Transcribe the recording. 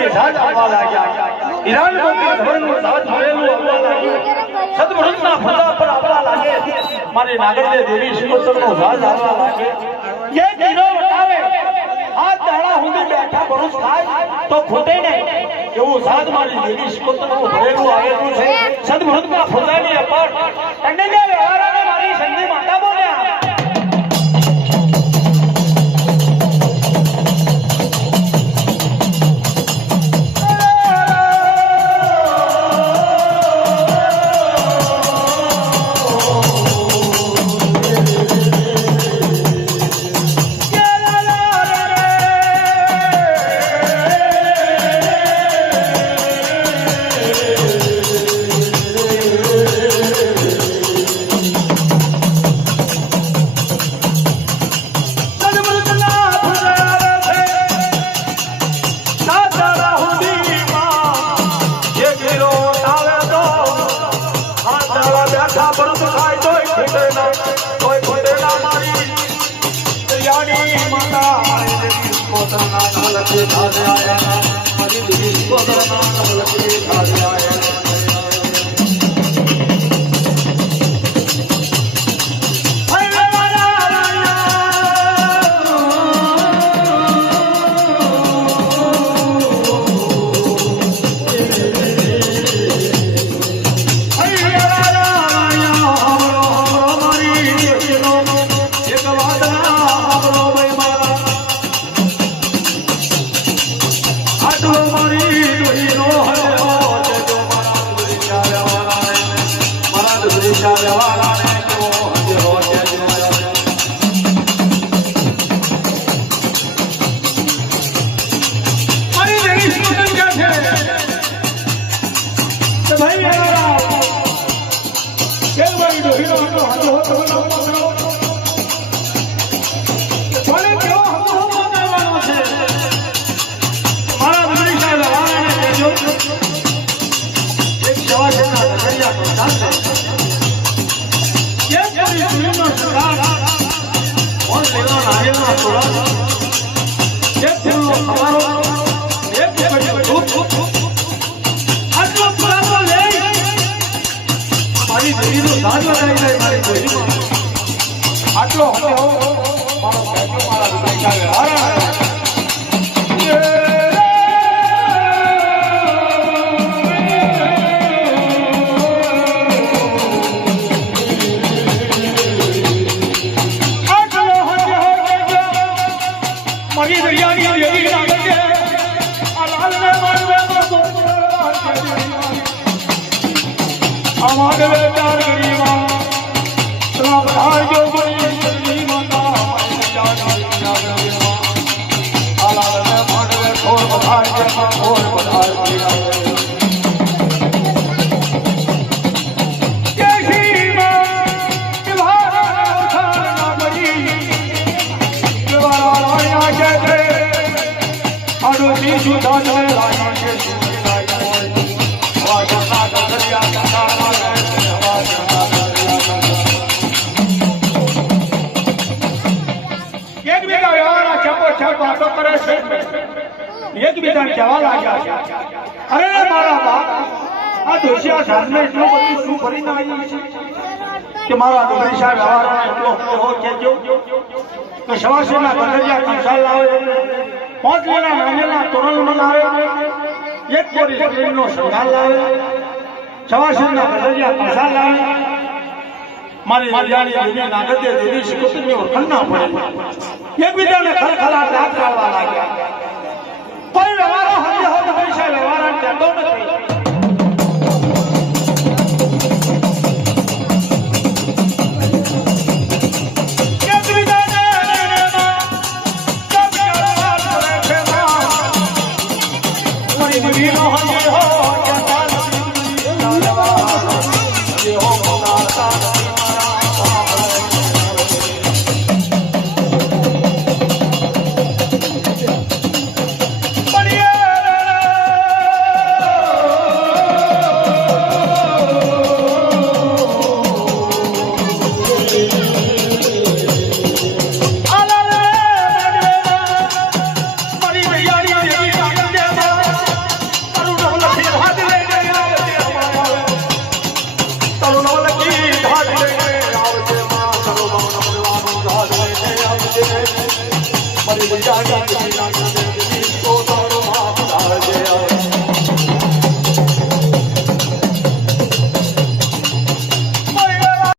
કે સાજ આવવા લાગ્યા ઈરાન મંદિર ધર્મનું સાજ મળેલું આવવા લાગ્યું સદમૃતના ફરતા પર આવવા લાગે મારી નાગરદે દેવી શિકોતરનો સાજ આવવા લાગે એ દીનો વટાવે હાથ દાડા સુધી બેઠા બરોસ થાય તો ખૂટે નહીં એવું સાજ મારી દેવી શિકોતરનું ભરેલું આવેલું છે સદમૃતના ફરતાની અપાર કંડેલે વ્યવહારાને મારી સંધિ માતા બોલ્યા એકબીજાને કહેવા લાગ્યા છે અરે મારા બાપ આ દોશિયા સાધને એટલો બધું શું કરીને આવી છે કે મારા ડુંગરીશા વ્યવહારાને એટલો હો કહેજો કે સવાસીના ગંધરિયા કંસાલ લાવે 5 લીલા નાનેલા તોરણ બનાવે એક કોરી શરીરનો શૃંગાર લાવે સવાસીના ગંધરિયા કંસાલ લાવે મારી રજાની દેવી નાગરદે દેવી શિકોતરની ઓળખાણ ના પડે એકબીજાને ખલખલાટ રાત કાઢવા લાગ્યા કોઈ વ્યવહારો હંધે હો ડુંગરીશા વ્યવહારાને કહેતો નથી મરી જાગી